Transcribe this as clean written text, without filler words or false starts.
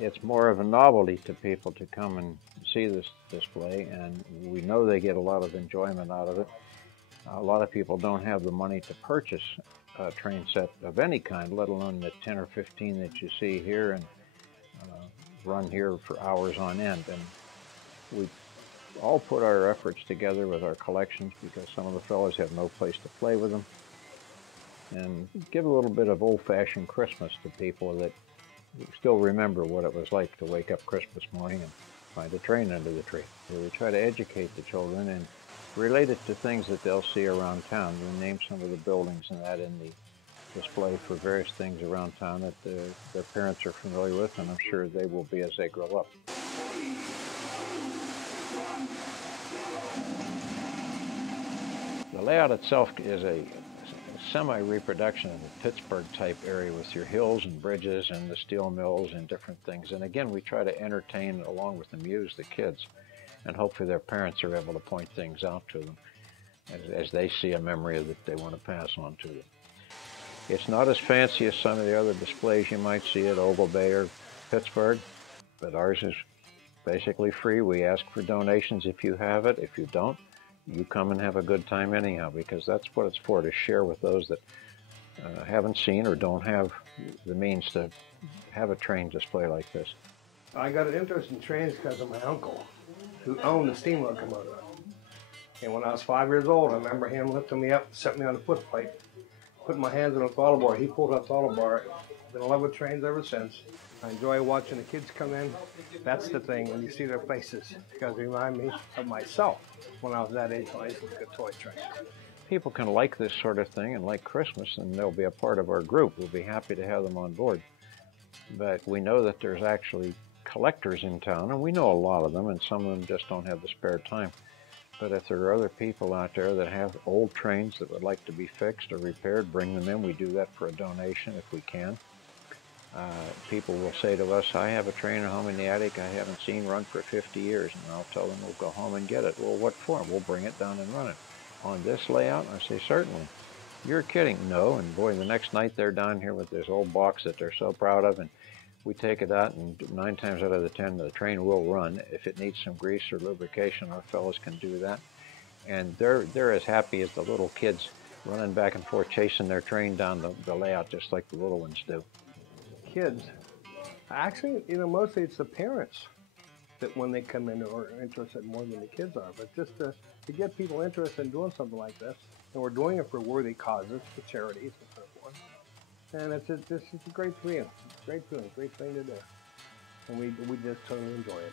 it's more of a novelty to people to come and see this display, and we know they get a lot of enjoyment out of it. A lot of people don't have the money to purchase a train set of any kind, let alone the 10 or 15 that you see here and run here for hours on end. And we all put our efforts together with our collections because some of the fellows have no place to play with them, and give a little bit of old-fashioned Christmas to people that still remember what it was like to wake up Christmas morning and find a train under the tree. We try to educate the children and relate it to things that they'll see around town. We name some of the buildings and that in the display for various things around town that their parents are familiar with, and I'm sure they will be as they grow up. The layout itself is a semi-reproduction of the Pittsburgh-type area with your hills and bridges and the steel mills and different things. And again, we try to entertain along with amuse the kids, and hopefully their parents are able to point things out to them as they see a memory that they want to pass on to them. It's not as fancy as some of the other displays you might see at Ogle Bay or Pittsburgh, but ours is basically free. We ask for donations if you have it. If you don't, you come and have a good time anyhow, because that's what it's for, to share with those that haven't seen or don't have the means to have a train display like this. I got an interest in trains because of my uncle, who owned the steam locomotive. And when I was 5 years old, I remember him lifting me up, set me on the foot plate, putting my hands on the throttle bar. He pulled that throttle bar. I've been in love with trains ever since. I enjoy watching the kids come in. That's the thing, when you see their faces, because they remind me of myself when I was that age when I used to look at toy trains. People can like this sort of thing and like Christmas, and they'll be a part of our group. We'll be happy to have them on board. But we know that there's actually collectors in town, and we know a lot of them, and some of them just don't have the spare time. But if there are other people out there that have old trains that would like to be fixed or repaired, bring them in. We do that for a donation if we can. People will say to us, I have a train at home in the attic I haven't seen run for 50 years, and I'll tell them we'll go home and get it. Well, what for? We'll bring it down and run it. On this layout? I say, certainly. You're kidding. No, and boy, the next night they're down here with this old box that they're so proud of, and we take it out, and 9 times out of the 10, the train will run. If it needs some grease or lubrication, our fellows can do that. And they're as happy as the little kids running back and forth, chasing their train down the layout, just like the little ones do. Kids, actually, mostly it's the parents that when they come in are interested more than the kids are. But just to get people interested in doing something like this, and we're doing it for worthy causes, for charities and so forth. And it's a great feeling. Great feeling, great thing to do. And we just totally enjoy it.